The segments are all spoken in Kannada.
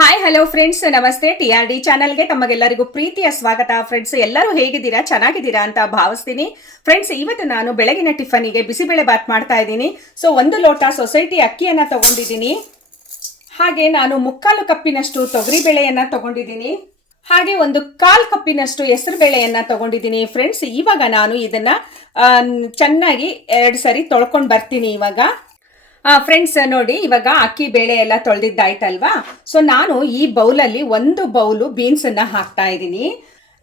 ಹಾಯ್ ಹಲೋ ಫ್ರೆಂಡ್ಸ್, ನಮಸ್ತೆ. TRD ಚಾನಲ್ಗೆ ತಮಗೆಲ್ಲರಿಗೂ ಪ್ರೀತಿಯ ಸ್ವಾಗತ. ಫ್ರೆಂಡ್ಸ್, ಎಲ್ಲರೂ ಹೇಗಿದ್ದೀರಾ? ಚೆನ್ನಾಗಿದ್ದೀರಾ ಅಂತ ಭಾವಿಸ್ತೀನಿ. ಫ್ರೆಂಡ್ಸ್, ಇವತ್ತು ನಾನು ಬೆಳಗಿನ ಟಿಫನಿಗೆ ಬಿಸಿಬೇಳೆ ಬಾತ್ ಮಾಡ್ತಾ ಇದ್ದೀನಿ. ಸೊ 1 ಲೋಟ ಸೊಸೈಟಿ ಅಕ್ಕಿಯನ್ನು ತಗೊಂಡಿದ್ದೀನಿ. ಹಾಗೆ ನಾನು 3/4 ಕಪ್ಪಿನಷ್ಟು ತೊಗರಿಬೇಳೆಯನ್ನು ತಗೊಂಡಿದ್ದೀನಿ. ಹಾಗೆ 1/4 ಕಪ್ಪಿನಷ್ಟು ಹೆಸರು ಬೇಳೆಯನ್ನು ತಗೊಂಡಿದ್ದೀನಿ. ಫ್ರೆಂಡ್ಸ್, ಇವಾಗ ನಾನು ಇದನ್ನ ಚೆನ್ನಾಗಿ 2 ಸರಿ ತೊಳ್ಕೊಂಡು ಬರ್ತೀನಿ. ಇವಾಗ ಫ್ರೆಂಡ್ಸ್ ನೋಡಿ, ಇವಾಗ ಅಕ್ಕಿ ಬೇಳೆ ಎಲ್ಲ ತೊಳೆದಿದ್ದಾಯ್ತಲ್ವಾ. ಸೊ ನಾನು ಈ ಬೌಲಲ್ಲಿ 1 ಬೌಲು ಬೀನ್ಸನ್ನು ಹಾಕ್ತಾ ಇದ್ದೀನಿ.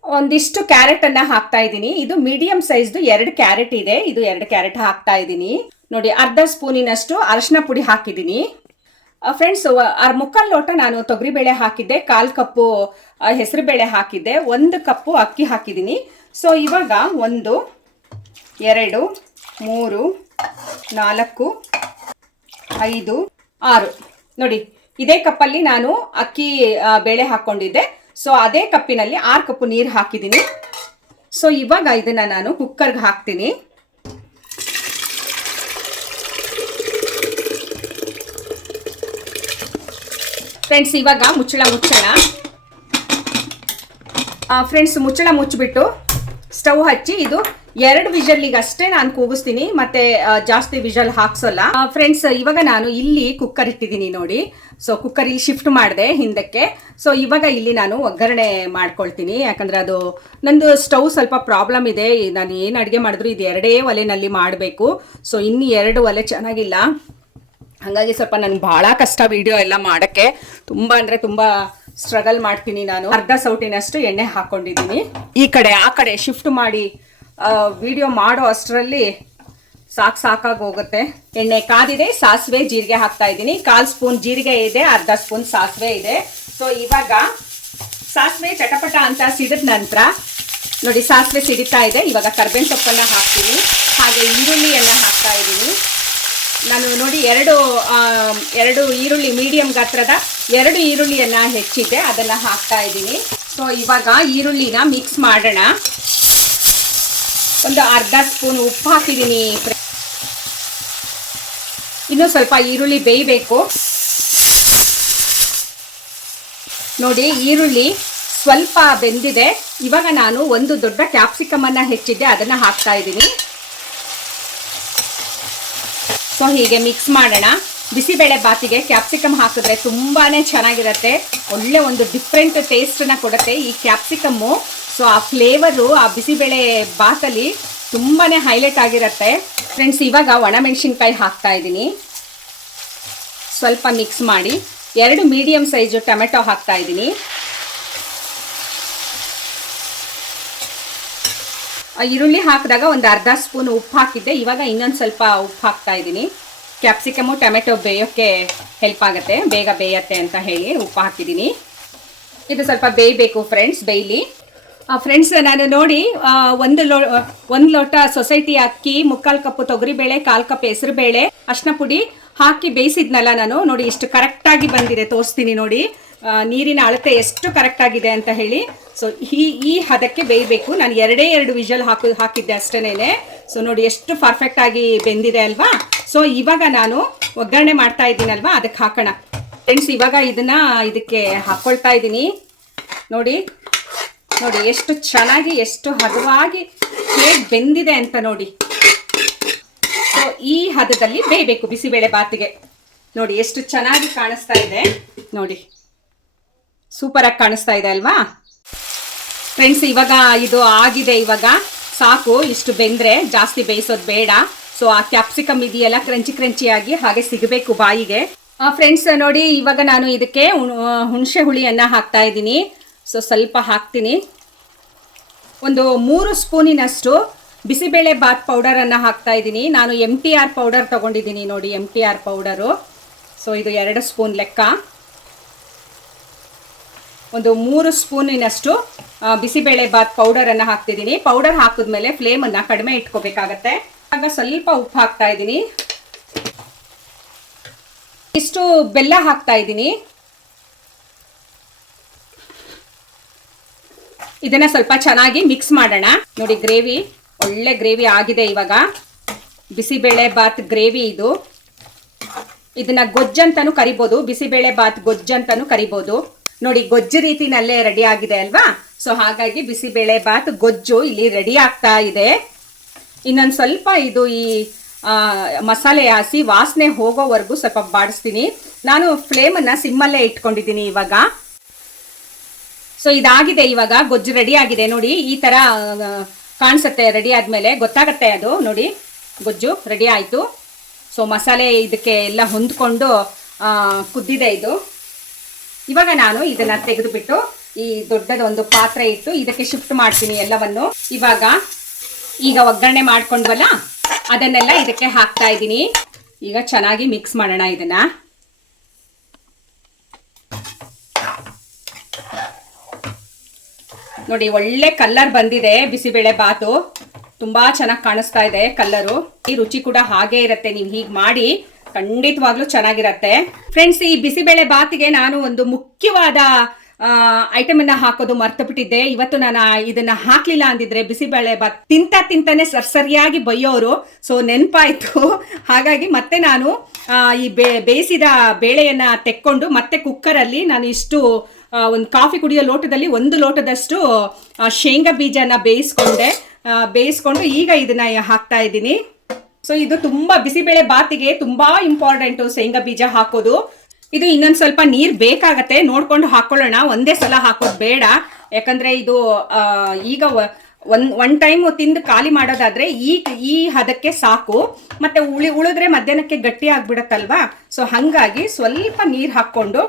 ಒಂದಿಷ್ಟು ಕ್ಯಾರೆಟನ್ನು ಹಾಕ್ತಾ ಇದ್ದೀನಿ. ಇದು ಮೀಡಿಯಂ ಸೈಜ್ದು 2 ಕ್ಯಾರೆಟ್ ಇದೆ. ಇದು 2 ಕ್ಯಾರೆಟ್ ಹಾಕ್ತಾ ಇದ್ದೀನಿ. ನೋಡಿ, ಅರ್ಧ ಸ್ಪೂನಿನಷ್ಟು ಅರಿಶಿನ ಪುಡಿ ಹಾಕಿದ್ದೀನಿ. ಫ್ರೆಂಡ್ಸ್, 3/4 ಲೋಟ ನಾನು ತೊಗರಿಬೇಳೆ ಹಾಕಿದ್ದೆ, 1/4 ಕಪ್ಪು ಹೆಸರು ಬೇಳೆ ಹಾಕಿದ್ದೆ, 1 ಕಪ್ಪು ಅಕ್ಕಿ ಹಾಕಿದ್ದೀನಿ. ಸೊ ಇವಾಗ 1 2 3 4 5 6 ನೋಡಿ, ಇದೇ ಕಪ್ಪಲ್ಲಿ ನಾನು ಅಕ್ಕಿ ಬೇಳೆ ಹಾಕೊಂಡಿದ್ದೆ. ಸೊ ಅದೇ ಕಪ್ಪಿನಲ್ಲಿ 6 ಕಪ್ಪು ನೀರು ಹಾಕಿದ್ದೀನಿ. ಸೊ ಇವಾಗ ಇದನ್ನ ನಾನು ಕುಕ್ಕರ್ಗೆ ಹಾಕ್ತೀನಿ. ಫ್ರೆಂಡ್ಸ್, ಇವಾಗ ಮುಚ್ಚಳ ಫ್ರೆಂಡ್ಸ್, ಮುಚ್ಚಳ ಮುಚ್ಚಿಬಿಟ್ಟು ಸ್ಟವ್ ಹಚ್ಚಿ ಇದು 2 ವಿಷಲ್ಗೆ ಅಷ್ಟೇ ನಾನು ಕೂಗಿಸ್ತೀನಿ, ಮತ್ತೆ ಜಾಸ್ತಿ ವಿಷಲ್ ಹಾಕ್ಸೋಲ್ಲ. ಫ್ರೆಂಡ್ಸ್, ಇವಾಗ ನಾನು ಇಲ್ಲಿ ಕುಕ್ಕರ್ ಇಟ್ಟಿದ್ದೀನಿ ನೋಡಿ. ಸೊ ಕುಕ್ಕರ್ ಇಲ್ಲಿ ಶಿಫ್ಟ್ ಮಾಡಿದೆ ಹಿಂದಕ್ಕೆ. ಸೊ ಇವಾಗ ಇಲ್ಲಿ ನಾನು ಒಗ್ಗರಣೆ ಮಾಡ್ಕೊಳ್ತೀನಿ. ಯಾಕಂದ್ರೆ ಅದು ನಂದು ಸ್ಟವ್ ಸ್ವಲ್ಪ ಪ್ರಾಬ್ಲಮ್ ಇದೆ. ನಾನು ಏನು ಅಡುಗೆ ಮಾಡಿದ್ರು ಇದು 2 ಒಲೆನಲ್ಲಿ ಮಾಡಬೇಕು. ಸೊ ಇನ್ನು 2 ಒಲೆ ಚೆನ್ನಾಗಿಲ್ಲ. ಹಾಗಾಗಿ ಸ್ವಲ್ಪ ನನಗೆ ಭಾಳ ಕಷ್ಟ ವಿಡಿಯೋ ಎಲ್ಲ ಮಾಡೋಕ್ಕೆ. ತುಂಬ ಅಂದರೆ ತುಂಬ ಸ್ಟ್ರಗಲ್ ಮಾಡ್ತೀನಿ ನಾನು. ಅರ್ಧ ಸೌಟಿನಷ್ಟು ಎಣ್ಣೆ ಹಾಕ್ಕೊಂಡಿದ್ದೀನಿ. ಈ ಕಡೆ ಆ ಕಡೆ ಶಿಫ್ಟ್ ಮಾಡಿ ವಿಡಿಯೋ ಮಾಡೋ ಅಷ್ಟರಲ್ಲಿ ಸಾಕಾಗಿ ಹೋಗುತ್ತೆ. ಎಣ್ಣೆ ಕಾದಿದೆ. ಸಾಸಿವೆ ಜೀರಿಗೆ ಹಾಕ್ತಾ ಇದ್ದೀನಿ. 1/4 ಸ್ಪೂನ್ ಜೀರಿಗೆ ಇದೆ, ಅರ್ಧ ಸ್ಪೂನ್ ಸಾಸಿವೆ ಇದೆ. ಸೊ ಇವಾಗ ಸಾಸಿವೆ ಚಟಪಟ ಅಂತ ಸಿಡಿದ ನಂತರ ನೋಡಿ, ಸಾಸಿವೆ ಸಿಡಿತಾ ಇದೆ. ಇವಾಗ ಕರ್ಬೇವಿನ ಸೊಪ್ಪನ್ನು ಹಾಕ್ತೀನಿ. ಹಾಗೆ ಈರುಳ್ಳಿಯನ್ನು ಹಾಕ್ತಾ ಇದ್ದೀನಿ. ನಾನು ನೋಡಿ 2 ಈರುಳ್ಳಿ, ಮೀಡಿಯಂ ಗಾತ್ರದ 2 ಈರುಳ್ಳಿಯನ್ನು ಹೆಚ್ಚಿದ್ದೆ, ಅದನ್ನು ಹಾಕ್ತಾ ಇದ್ದೀನಿ. ಸೊ ಇವಾಗ ಈರುಳ್ಳಿನ ಮಿಕ್ಸ್ ಮಾಡೋಣ. ಒಂದು ಅರ್ಧ ಸ್ಪೂನ್ ಉಪ್ಪು ಹಾಕಿದ್ದೀನಿ. ಇನ್ನು ಸ್ವಲ್ಪ ಈರುಳ್ಳಿ ಬೇಯಬೇಕು. ನೋಡಿ, ಈರುಳ್ಳಿ ಸ್ವಲ್ಪ ಬೆಂದಿದೆ. ಇವಾಗ ನಾನು 1 ದೊಡ್ಡ ಕ್ಯಾಪ್ಸಿಕಮ್ ಅನ್ನ ಹೆಚ್ಚಿದ್ದೆ, ಅದನ್ನ ಹಾಕ್ತಾ ಇದ್ದೀನಿ. ಸೊ ಹೀಗೆ ಮಿಕ್ಸ್ ಮಾಡೋಣ. ಬಿಸಿಬೇಳೆ ಬಾತಿಗೆ ಕ್ಯಾಪ್ಸಿಕಮ್ ಹಾಕಿದ್ರೆ ತುಂಬಾನೇ ಚೆನ್ನಾಗಿರುತ್ತೆ. ಒಳ್ಳೆ ಒಂದು ಡಿಫ್ರೆಂಟ್ ಟೇಸ್ಟನ್ನ ಕೊಡುತ್ತೆ ಈ ಕ್ಯಾಪ್ಸಿಕಮ್ಮು. ಸೊ ಆ ಫ್ಲೇವರು ಆ ಬಿಸಿಬೇಳೆ ಬಾತಲ್ಲಿ ತುಂಬಾನೇ ಹೈಲೈಟ್ ಆಗಿರುತ್ತೆ. ಫ್ರೆಂಡ್ಸ್, ಇವಾಗ ಒಣಮೆಣಸಿನ್ಕಾಯಿ ಹಾಕ್ತಾ ಇದ್ದೀನಿ. ಸ್ವಲ್ಪ ಮಿಕ್ಸ್ ಮಾಡಿ 2 ಮೀಡಿಯಂ ಸೈಜು ಟೊಮೆಟೊ ಹಾಕ್ತಾ ಇದ್ದೀನಿ. ಈರುಳ್ಳಿ ಹಾಕಿದಾಗ ಒಂದು ಅರ್ಧ ಸ್ಪೂನ್ ಉಪ್ಪು ಹಾಕಿದ್ದೆ. ಇವಾಗ ಇನ್ನೊಂದು ಸ್ವಲ್ಪ ಉಪ್ಪು ಹಾಕ್ತಾ ಇದ್ದೀನಿ. ಕ್ಯಾಪ್ಸಿಕಮು ಟೊಮೆಟೊ ಬೇಯೋಕ್ಕೆ ಹೆಲ್ಪ್ ಆಗುತ್ತೆ, ಬೇಗ ಬೇಯತ್ತೆ ಅಂತ ಹೇಳಿ ಉಪ್ಪು ಹಾಕಿದ್ದೀನಿ. ಇದು ಸ್ವಲ್ಪ ಬೇಯಬೇಕು ಫ್ರೆಂಡ್ಸ್, ಬೇಯಲಿ. ಫ್ರೆಂಡ್ಸ್, ನಾನು ನೋಡಿ 1 ಲೋಟ ಸೊಸೈಟಿ ಅಕ್ಕಿ, 3/4 ಕಪ್ಪು ತೊಗರಿಬೇಳೆ, 1/4 ಕಪ್ ಹೆಸರು ಬೇಳೆ, ಅರಿಶಿನ ಪುಡಿ ಹಾಕಿ ಬೇಯಿಸಿದ್ನಲ್ಲ ನಾನು. ನೋಡಿ ಇಷ್ಟು ಕರೆಕ್ಟಾಗಿ ಬಂದಿದೆ, ತೋರಿಸ್ತೀನಿ ನೋಡಿ ನೀರಿನ ಅಳತೆ ಎಷ್ಟು ಕರೆಕ್ಟಾಗಿದೆ ಅಂತ ಹೇಳಿ. ಸೊ ಈ ಹದಕ್ಕೆ ಬೇಯಬೇಕು. ನಾನು 2 ವಿಷಲ್ ಹಾಕಿದ್ದೆ ಅಷ್ಟೇನೆ. ಸೊ ನೋಡಿ ಎಷ್ಟು ಪರ್ಫೆಕ್ಟಾಗಿ ಬೆಂದಿದೆ ಅಲ್ವಾ. ಸೊ ಇವಾಗ ನಾನು ಒಗ್ಗರಣೆ ಮಾಡ್ತಾ ಇದ್ದೀನಲ್ವಾ, ಅದಕ್ಕೆ ಹಾಕೋಣ. ಫ್ರೆಂಡ್ಸ್, ಇವಾಗ ಇದಕ್ಕೆ ಹಾಕ್ಕೊಳ್ತಾ ಇದ್ದೀನಿ. ನೋಡಿ ಎಷ್ಟು ಚೆನ್ನಾಗಿ, ಎಷ್ಟು ಹದವಾಗಿ ಹೇಗೆ ಬೆಂದಿದೆ ಅಂತ ನೋಡಿ. ಸೊ ಈ ಹದದಲ್ಲಿ ಬೇಯಬೇಕು ಬಿಸಿಬೇಳೆ ಬಾತಿಗೆ. ನೋಡಿ ಎಷ್ಟು ಚೆನ್ನಾಗಿ ಕಾಣಿಸ್ತಾ ಇದೆ. ನೋಡಿ ಸೂಪರಾಗಿ ಕಾಣಿಸ್ತಾ ಇದೆ ಅಲ್ವಾ. ಫ್ರೆಂಡ್ಸ್, ಇವಾಗ ಇದು ಆಗಿದೆ. ಇವಾಗ ಸಾಕು, ಇಷ್ಟು ಬೆಂದರೆ ಜಾಸ್ತಿ ಬೇಯಿಸೋದು ಬೇಡ. ಸೊ ಆ ಕ್ಯಾಪ್ಸಿಕಮ್ ಇದೆಯಲ್ಲ, ಕ್ರಂಚಿಯಾಗಿ ಹಾಗೆ ಸಿಗಬೇಕು ಬಾಯಿಗೆ. ಫ್ರೆಂಡ್ಸ್ ನೋಡಿ, ಇವಾಗ ನಾನು ಇದಕ್ಕೆ ಹುಣಸೆ ಹುಳಿಯನ್ನು ಹಾಕ್ತಾ ಇದ್ದೀನಿ. ಸೊ ಸ್ವಲ್ಪ ಹಾಕ್ತೀನಿ. ಒಂದು 3 ಸ್ಪೂನಿನಷ್ಟು ಬಿಸಿಬೇಳೆ ಬಾತ್ ಪೌಡರನ್ನು ಹಾಕ್ತಾ ಇದ್ದೀನಿ. ನಾನು MTR ಪೌಡರ್ ತೊಗೊಂಡಿದ್ದೀನಿ ನೋಡಿ, MTR ಪೌಡರು. ಸೊ ಇದು 2 ಸ್ಪೂನ್ ಲೆಕ್ಕ. ಒಂದು 3 ಸ್ಪೂನಿನಷ್ಟು ಬಿಸಿಬೇಳೆ ಬಾತ್ ಪೌಡರನ್ನು ಹಾಕ್ತಿದ್ದೀನಿ. ಪೌಡರ್ ಹಾಕಿದ್ಮೇಲೆ ಫ್ಲೇಮನ್ನು ಕಡಿಮೆ ಇಟ್ಕೋಬೇಕಾಗತ್ತೆ. ಆಗ ಸ್ವಲ್ಪ ಉಪ್ಪು ಹಾಕ್ತಾ ಇದ್ದೀನಿ. ಇಷ್ಟು ಬೆಲ್ಲ ಹಾಕ್ತಾ ಇದ್ದೀನಿ. ಇದನ್ನ ಸ್ವಲ್ಪ ಚೆನ್ನಾಗಿ ಮಿಕ್ಸ್ ಮಾಡೋಣ. ನೋಡಿ, ಗ್ರೇವಿ ಒಳ್ಳೆ ಗ್ರೇವಿ ಆಗಿದೆ. ಇವಾಗ ಬಿಸಿಬೇಳೆ ಬಾತ್ ಗ್ರೇವಿ ಇದು. ಇದನ್ನ ಗೊಜ್ಜಂತಾನು ಕರಿಬೋದು, ಬಿಸಿಬೇಳೆ ಬಾತ್ ಗೊಜ್ಜಂತಾನು ಕರಿಬೋದು. ನೋಡಿ ಗೊಜ್ಜು ರೀತಿನಲ್ಲೇ ರೆಡಿ ಆಗಿದೆ ಅಲ್ವಾ. ಸೊ ಹಾಗಾಗಿ ಬಿಸಿಬೇಳೆ ಬಾತ್ ಗೊಜ್ಜು ಇಲ್ಲಿ ರೆಡಿ ಆಗ್ತಾ ಇದೆ. ಇನ್ನೊಂದು ಸ್ವಲ್ಪ ಇದು ಈ ಮಸಾಲೆ ಹಾಸಿ ವಾಸನೆ ಹೋಗೋವರೆಗೂ ಸ್ವಲ್ಪ ಬಾಡಿಸ್ತೀನಿ. ನಾನು ಫ್ಲೇಮನ್ನು ಸಿಮ್ಮಲ್ಲೇ ಇಟ್ಕೊಂಡಿದ್ದೀನಿ ಇವಾಗ. ಸೊ ಇದಾಗಿದೆ, ಇವಾಗ ಗೊಜ್ಜು ರೆಡಿ ಆಗಿದೆ. ನೋಡಿ ಈ ಥರ ಕಾಣಿಸುತ್ತೆ, ರೆಡಿ ಆದಮೇಲೆ ಗೊತ್ತಾಗತ್ತೆ ಅದು. ನೋಡಿ ಗೊಜ್ಜು ರೆಡಿ ಆಯಿತು. ಸೊ ಮಸಾಲೆ ಇದಕ್ಕೆ ಎಲ್ಲ ಹೊಂದ್ಕೊಂಡು ಕುದ್ದಿದೆ ಇದು. ಇವಾಗ ನಾನು ಇದನ್ನು ತೆಗೆದುಬಿಟ್ಟು ಈ ದೊಡ್ಡದೊಂದು ಪಾತ್ರೆ ಇಟ್ಟು ಇದಕ್ಕೆ ಶಿಫ್ಟ್ ಮಾಡ್ತೀನಿ ಎಲ್ಲವನ್ನು. ಈಗ ಒಗ್ಗರಣೆ ಮಾಡ್ಕೊಂಡ್ವಲ್ಲ ಅದನ್ನೆಲ್ಲ ಇದಕ್ಕೆ ಹಾಕ್ತಾ ಇದ್ದೀನಿ. ಈಗ ಚೆನ್ನಾಗಿ ಮಿಕ್ಸ್ ಮಾಡೋಣ ಇದನ್ನ. ನೋಡಿ ಒಳ್ಳೆ ಕಲರ್ ಬಂದಿದೆ ಬಿಸಿಬೇಳೆ ಬಾತು, ತುಂಬಾ ಚೆನ್ನಾಗಿ ಕಾಣಿಸ್ತಾ ಇದೆ ಕಲರು. ಈ ರುಚಿ ಕೂಡ ಹಾಗೆ ಇರುತ್ತೆ, ನೀವು ಹೀಗೆ ಮಾಡಿ ಖಂಡಿತವಾಗ್ಲೂ ಚೆನ್ನಾಗಿರತ್ತೆ ಫ್ರೆಂಡ್ಸ್. ಈ ಬಿಸಿಬೇಳೆ ಬಾತಿಗೆ ನಾನು ಒಂದು ಮುಖ್ಯವಾದ ಐಟಮ್ ಅನ್ನ ಹಾಕೋದು ಮರ್ತು ಬಿಟ್ಟಿದ್ದೆ. ಇವತ್ತು ನಾನು ಇದನ್ನ ಹಾಕ್ಲಿಲ್ಲ ಅಂದಿದ್ರೆ ಬಿಸಿಬೇಳೆ ಬಾತ್ ತಿಂತಾನೆ ಸರಿಯಾಗಿ ಬೈಯೋರು. ಸೊ ನೆನಪಾಯ್ತು, ಹಾಗಾಗಿ ಮತ್ತೆ ನಾನು ಈ ಬೇಯಿಸಿದ ಬೇಳೆಯನ್ನ ತೆಕ್ಕೊಂಡು ಮತ್ತೆ ಕುಕ್ಕರಲ್ಲಿ ನಾನು ಇಷ್ಟು ಒಂದು ಕಾಫಿ ಕುಡಿಯೋ ಲೋಟದಲ್ಲಿ 1 ಲೋಟದಷ್ಟು ಶೇಂಗಾ ಬೀಜನ ಬೇಯಿಸ್ಕೊಂಡು ಈಗ ಇದನ್ನ ಹಾಕ್ತಾ ಇದ್ದೀನಿ. ಸೊ ಇದು ತುಂಬಾ ಬಿಸಿಬೇಳೆ ಬಾತಿಗೆ ತುಂಬಾ ಇಂಪಾರ್ಟೆಂಟು ಶೇಂಗಾ ಬೀಜ ಹಾಕೋದು. ಇದು ಇನ್ನೊಂದು ಸ್ವಲ್ಪ ನೀರು ಬೇಕಾಗತ್ತೆ, ನೋಡ್ಕೊಂಡು ಹಾಕೊಳ್ಳೋಣ, ಒಂದೇ ಸಲ ಹಾಕೋದು ಬೇಡ. ಯಾಕಂದ್ರೆ ಇದು ಈಗ ಒನ್ ಟೈಮ್ ತಿಂದು ಖಾಲಿ ಮಾಡೋದಾದ್ರೆ ಈ ಹದಕ್ಕೆ ಸಾಕು. ಮತ್ತೆ ಉಳಿದ್ರೆ ಮಧ್ಯಾಹ್ನಕ್ಕೆ ಗಟ್ಟಿ ಆಗ್ಬಿಡತ್ತಲ್ವಾ. ಸೊ ಹಾಗಾಗಿ ಸ್ವಲ್ಪ ನೀರು ಹಾಕ್ಕೊಂಡು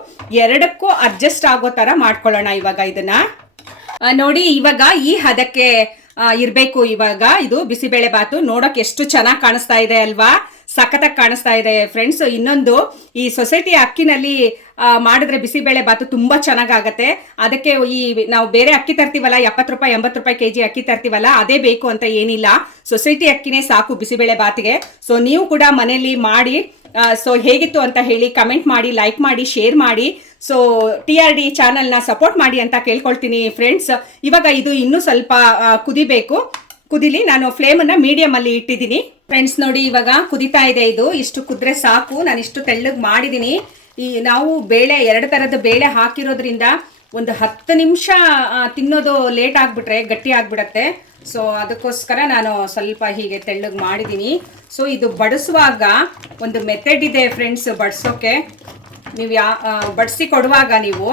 ಎರಡಕ್ಕೂ ಅಡ್ಜಸ್ಟ್ ಆಗೋ ತರ ಮಾಡ್ಕೊಳ್ಳೋಣ ಇವಾಗ ಇದನ್ನ. ನೋಡಿ ಇವಾಗ ಈ ಹದಕ್ಕೆ ಇರಬೇಕು. ಇವಾಗ ಇದು ಬಿಸಿಬೇಳೆ ಬಾತು ನೋಡೋಕೆ ಎಷ್ಟು ಚೆನ್ನಾಗಿ ಕಾಣಿಸ್ತಾ ಇದೆ ಅಲ್ವಾ, ಸಖತ್ತಾಗಿ ಕಾಣಿಸ್ತಾ ಇದೆ ಫ್ರೆಂಡ್ಸ್. ಇನ್ನೊಂದು, ಈ ಸೊಸೈಟಿ ಅಕ್ಕಿನಲ್ಲಿ ಮಾಡಿದ್ರೆ ಬಿಸಿಬೇಳೆ ಬಾತು ತುಂಬಾ ಚೆನ್ನಾಗಾಗತ್ತೆ. ಅದಕ್ಕೆ ಈ ನಾವು ಬೇರೆ ಅಕ್ಕಿ ತರ್ತೀವಲ್ಲ, 70 ರೂಪಾಯಿ 80 ರೂಪಾಯಿ ಕೆಜಿ ಅಕ್ಕಿ ತರ್ತೀವಲ್ಲ, ಅದೇ ಬೇಕು ಅಂತ ಏನಿಲ್ಲ, ಸೊಸೈಟಿ ಅಕ್ಕಿನೇ ಸಾಕು ಬಿಸಿಬೇಳೆ ಬಾತಿಗೆ. ಸೊ ನೀವು ಕೂಡ ಮನೆಯಲ್ಲಿ ಮಾಡಿ ಸೊ ಹೇಗಿತ್ತು ಅಂತ ಹೇಳಿ ಕಮೆಂಟ್ ಮಾಡಿ, ಲೈಕ್ ಮಾಡಿ, ಶೇರ್ ಮಾಡಿ. ಸೊ TRD ಚಾನಲ್ನ ಸಪೋರ್ಟ್ ಮಾಡಿ ಅಂತ ಕೇಳ್ಕೊಳ್ತೀನಿ ಫ್ರೆಂಡ್ಸ್. ಇವಾಗ ಇದು ಇನ್ನೂ ಸ್ವಲ್ಪ ಕುದಿಲಿ. ನಾನು ಫ್ಲೇಮನ್ನು ಮೀಡಿಯಮ್ ಅಲ್ಲಿ ಇಟ್ಟಿದ್ದೀನಿ ಫ್ರೆಂಡ್ಸ್. ನೋಡಿ ಇವಾಗ ಕುದಿತಾ ಇದೆ, ಇದು ಇಷ್ಟು ಕುದ್ರೆ ಸಾಕು. ನಾನು ಇಷ್ಟು ತೆಳ್ಳಗೆ ಮಾಡಿದ್ದೀನಿ. ನಾವು ಬೇಳೆ 2 ಥರದ ಬೇಳೆ ಹಾಕಿರೋದ್ರಿಂದ ಒಂದು 10 ನಿಮಿಷ ತಿನ್ನೋದು ಲೇಟ್ ಆಗಿಬಿಟ್ರೆ ಗಟ್ಟಿ ಆಗಿಬಿಡತ್ತೆ. ಸೊ ಅದಕ್ಕೋಸ್ಕರ ನಾನು ಸ್ವಲ್ಪ ಹೀಗೆ ತೆಳ್ಳಗೆ ಮಾಡಿದ್ದೀನಿ. ಸೊ ಇದು ಬಡಿಸುವಾಗ ಒಂದು ಮೆಥಡ್ ಇದೆ ಫ್ರೆಂಡ್ಸ್ ಬಡಿಸೋಕೆ. ನೀವು ಬಡಿಸಿ ಕೊಡುವಾಗ ನೀವು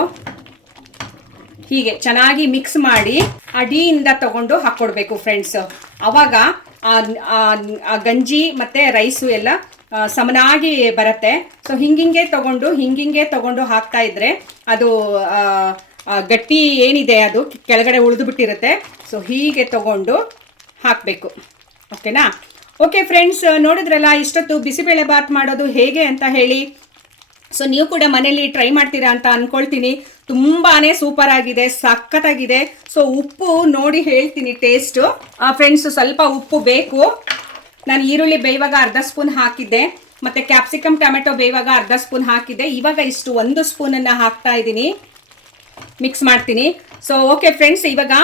ಹೀಗೆ ಚೆನ್ನಾಗಿ ಮಿಕ್ಸ್ ಮಾಡಿ ಅಡಿಯಿಂದ ತಗೊಂಡು ಹಾಕ್ಕೊಡ್ಬೇಕು ಫ್ರೆಂಡ್ಸ್. ಅವಾಗ ಆ ಗಂಜಿ ಮತ್ತು ರೈಸು ಎಲ್ಲ ಸಮನಾಗಿ ಬರುತ್ತೆ. ಸೊ ಹಿಂಗಿಂಗೆ ತಗೊಂಡು ಹಾಕ್ತಾ ಇದ್ರೆ ಅದು ಗಟ್ಟಿ ಏನಿದೆ ಅದು ಕೆಳಗಡೆ ಉಳಿದು ಬಿಟ್ಟಿರುತ್ತೆ. ಸೊ ಹೀಗೆ ತಗೊಂಡು ಹಾಕಬೇಕು. ಓಕೆನಾ? ಓಕೆ ಫ್ರೆಂಡ್ಸ್, ನೋಡಿದ್ರಲ್ಲ ಇಷ್ಟೊತ್ತು ಬಿಸಿಬೇಳೆ ಬಾತ್ ಮಾಡೋದು ಹೇಗೆ ಅಂತ ಹೇಳಿ. ಸೊ ನೀವು ಕೂಡ ಮನೇಲಿ ಟ್ರೈ ಮಾಡ್ತೀರಾ ಅಂತ ಅಂದ್ಕೊಳ್ತೀನಿ. ತುಂಬಾ ಸೂಪರ್ ಆಗಿದೆ, ಸಖತ್ತಾಗಿದೆ. ಸೊ ಉಪ್ಪು ನೋಡಿ ಹೇಳ್ತೀನಿ ಟೇಸ್ಟು ಫ್ರೆಂಡ್ಸ್. ಸ್ವಲ್ಪ ಉಪ್ಪು ಬೇಕು. ನಾನು ಈರುಳ್ಳಿ ಬೇಯುವಾಗ 1/2 ಸ್ಪೂನ್ ಹಾಕಿದ್ದೆ, ಮತ್ತು ಕ್ಯಾಪ್ಸಿಕಮ್ ಟೊಮೆಟೊ ಬೇಯುವಾಗ 1/2 ಸ್ಪೂನ್ ಹಾಕಿದ್ದೆ. ಇವಾಗ ಇಷ್ಟು 1 ಸ್ಪೂನನ್ನು ಹಾಕ್ತಾ ಇದ್ದೀನಿ, ಮಿಕ್ಸ್ ಮಾಡ್ತೀನಿ. ಸೊ ಓಕೆ ಫ್ರೆಂಡ್ಸ್, ಇವಾಗ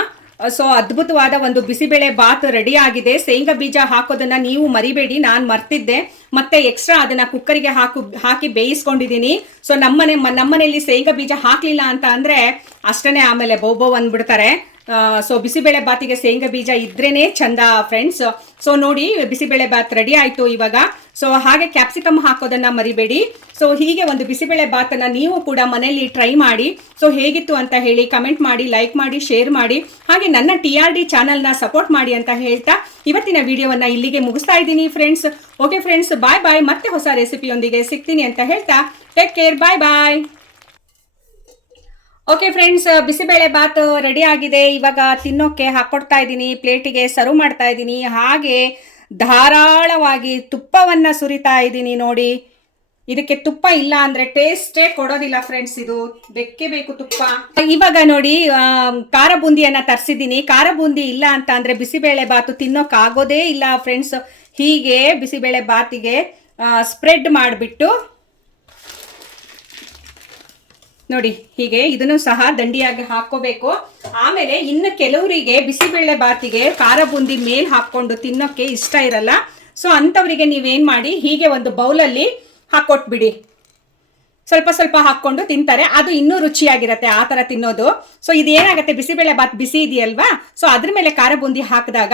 ಸೊ ಅದ್ಭುತವಾದ ಒಂದು ಬಿಸಿಬೇಳೆ ಬಾತ್ ರೆಡಿ ಆಗಿದೆ. ಶೇಂಗಾ ಬೀಜ ಹಾಕೋದನ್ನ ನೀವು ಮರಿಬೇಡಿ, ನಾನು ಮರ್ತಿದ್ದೆ. ಮತ್ತೆ ಎಕ್ಸ್ಟ್ರಾ ಅದನ್ನ ಕುಕ್ಕರಿಗೆ ಹಾಕಿ ಬೇಯಿಸ್ಕೊಂಡಿದ್ದೀನಿ. ಸೊ ನಮ್ಮನೇಲಿ ಶೇಂಗಾ ಬೀಜ ಹಾಕ್ಲಿಲ್ಲ ಅಂತ ಅಂದ್ರೆ ಅಷ್ಟೇ, ಆಮೇಲೆ ಬೋಬೋ ಅಂದ್ಬಿಡ್ತಾರೆ. ಸೊ ಬಿಸಿಬೇಳೆ ಬಾತಿಗೆ ಶೇಂಗಾ ಬೀಜ ಇದ್ರೇನೆ ಚಂದ ಫ್ರೆಂಡ್ಸ್. ಸೊ ನೋಡಿ ಬಿಸಿಬೇಳೆ ಬಾತ್ ರೆಡಿ ಆಯ್ತು ಇವಾಗ. ಸೊ ಹಾಗೆ ಕ್ಯಾಪ್ಸಿಕಮ್ ಹಾಕೋದನ್ನ ಮರಿಬೇಡಿ. ಸೊ ಹೀಗೆ ಒಂದು ಬಿಸಿಬೇಳೆ ಬಾತನ್ನ ನೀವು ಕೂಡ ಮನೆಯಲ್ಲಿ ಟ್ರೈ ಮಾಡಿ. ಸೊ ಹೇಗಿತ್ತು ಅಂತ ಹೇಳಿ ಕಮೆಂಟ್ ಮಾಡಿ, ಲೈಕ್ ಮಾಡಿ, ಶೇರ್ ಮಾಡಿ. ಹಾಗೆ ನನ್ನ TRD ಚಾನಲ್ನ ಸಪೋರ್ಟ್ ಮಾಡಿ ಅಂತ ಹೇಳ್ತಾ ಇವತ್ತಿನ ವಿಡಿಯೋವನ್ನ ಇಲ್ಲಿಗೆ ಮುಗಿಸ್ತಾ ಇದ್ದೀನಿ friends. Okay friends, bye bye. ಮತ್ತೆ ಹೊಸ ರೆಸಿಪಿಯೊಂದಿಗೆ ಸಿಗ್ತೀನಿ ಅಂತ ಹೇಳ್ತಾ take care, bye bye. Okay friends, bisibele bath ready ಆಗಿದೆ. ಇವಾಗ ತಿನ್ನೋಕೆ ಹಾಕ್ಕೊಡ್ತಾ ಇದ್ದೀನಿ, ಪ್ಲೇಟಿಗೆ ಸರ್ವ್ ಮಾಡ್ತಾ ಇದ್ದೀನಿ. ಹಾಗೆ ಧಾರಾಳವಾಗಿ ತುಪ್ಪವನ್ನು ಸುರಿತಾ ಇದ್ದೀನಿ. ನೋಡಿ, ಇದಕ್ಕೆ ತುಪ್ಪ ಇಲ್ಲ ಅಂದ್ರೆ ಟೇಸ್ಟೇ ಕೊಡೋದಿಲ್ಲ ಫ್ರೆಂಡ್ಸ್. ಇದು ಬೇಕೇ ಬೇಕು ತುಪ್ಪ. ಇವಾಗ ನೋಡಿ ಖಾರ ಬೂಂದಿಯನ್ನ ತರಿಸಿದ್ದೀನಿ. ಖಾರ ಬೂಂದಿ ಇಲ್ಲ ಅಂತ ಅಂದ್ರೆ ಬಿಸಿಬೇಳೆ ಬಾತು ತಿನ್ನೋಕೆ ಆಗೋದೇ ಇಲ್ಲ ಫ್ರೆಂಡ್ಸ್. ಹೀಗೆ ಬಿಸಿಬೇಳೆ ಬಾತಿಗೆ ಸ್ಪ್ರೆಡ್ ಮಾಡಿಬಿಟ್ಟು ನೋಡಿ, ಹೀಗೆ ಇದನ್ನು ಸಹ ದಂಡಿಯಾಗಿ ಹಾಕೋಬೇಕು. ಆಮೇಲೆ ಇನ್ನು ಕೆಲವರಿಗೆ ಬಿಸಿಬೇಳೆ ಬಾತಿಗೆ ಖಾರ ಬೂಂದಿ ಮೇಲ್ ಹಾಕೊಂಡು ತಿನ್ನೋಕೆ ಇಷ್ಟ ಇರಲ್ಲ. ಸೊ ಅಂಥವರಿಗೆ ನೀವೇನ್ ಮಾಡಿ, ಹೀಗೆ ಒಂದು ಬೌಲಲ್ಲಿ ಹಾಕ್ಕೊಟ್ಬಿಡಿ. ಸ್ವಲ್ಪ ಸ್ವಲ್ಪ ಹಾಕ್ಕೊಂಡು ತಿಂತಾರೆ, ಅದು ಇನ್ನೂ ರುಚಿಯಾಗಿರುತ್ತೆ ಆ ಥರ ತಿನ್ನೋದು. ಸೊ ಇದೇನಾಗುತ್ತೆ, ಬಿಸಿಬೇಳೆ ಬಾತ್ ಬಿಸಿ ಇದೆಯಲ್ವಾ, ಸೊ ಅದ್ರ ಮೇಲೆ ಖಾರ ಬೂಂದಿ ಹಾಕಿದಾಗ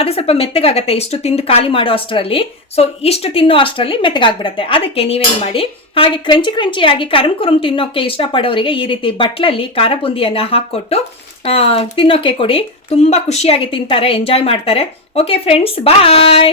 ಅದು ಸ್ವಲ್ಪ ಮೆತ್ತಗಾಗತ್ತೆ. ಇಷ್ಟು ತಿಂದು ಖಾಲಿ ಮಾಡೋ ಅಷ್ಟರಲ್ಲಿ, ಸೊ ಇಷ್ಟು ತಿನ್ನೋ ಅಷ್ಟರಲ್ಲಿ ಮೆತ್ತಗಾಗ್ಬಿಡತ್ತೆ. ಅದಕ್ಕೆ ನೀವೇನು ಮಾಡಿ, ಹಾಗೆ ಕ್ರಂಚಿಯಾಗಿ ಕುರುಮ್ ತಿನ್ನೋಕ್ಕೆ ಇಷ್ಟಪಡೋರಿಗೆ ಈ ರೀತಿ ಬಟ್ಲಲ್ಲಿ ಖಾರ ಬೂಂದಿಯನ್ನು ಹಾಕ್ಕೊಟ್ಟು ತಿನ್ನೋಕ್ಕೆ ಕೊಡಿ. ತುಂಬ ಖುಷಿಯಾಗಿ ತಿಂತಾರೆ, ಎಂಜಾಯ್ ಮಾಡ್ತಾರೆ. ಓಕೆ ಫ್ರೆಂಡ್ಸ್, ಬಾಯ್.